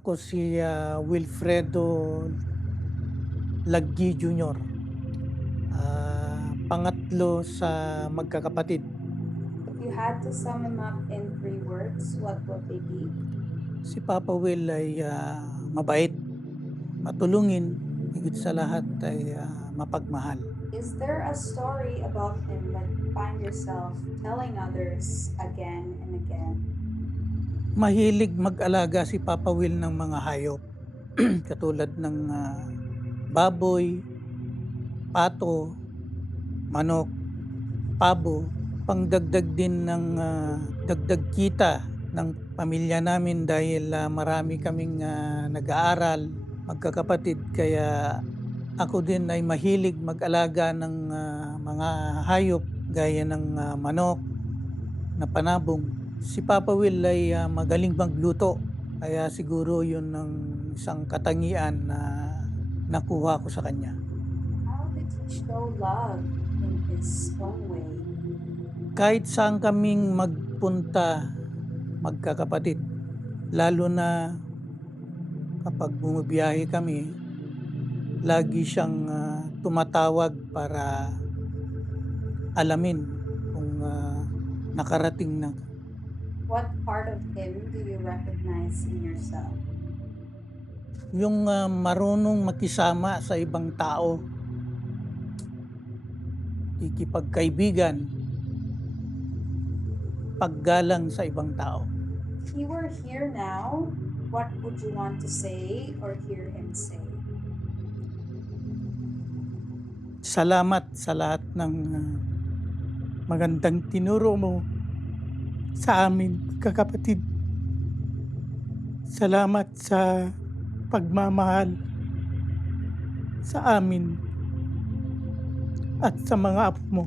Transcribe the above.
Ako si Wilfredo Laggi Jr. Pangatlo sa magkakapatid. If you had to sum him up in three words, what would they be? Si Papa Will ay mabait, matulungin, higit sa lahat ay mapagmahal. Is there a story about him that you find yourself telling others again and again? Mahilig mag-alaga si Papa Will ng mga hayop katulad ng baboy, pato, manok, pabo, pangdagdag din ng dagdag kita ng pamilya namin dahil marami kaming nag-aaral, magkakapatid, kaya ako din ay mahilig mag-alaga ng mga hayop gaya ng manok na panabong. Si Papa Will ay magaling magluto, kaya siguro yun ang isang katangian na nakuha ko sa kanya. How did he show love in his own way? Kahit saan kaming magpunta, magkakapatid, lalo na kapag bumabiyahe kami, lagi siyang tumatawag para alamin kung nakarating na. What part of him do you recognize in yourself? Yung marunong makisama sa ibang tao, ikipagkaibigan, paggalang sa ibang tao. If he were here now, what would you want to say or hear him say? Salamat sa lahat ng magandang tinuro mo sa amin, kakapatid. Salamat sa pagmamahal sa amin at sa mga apo mo.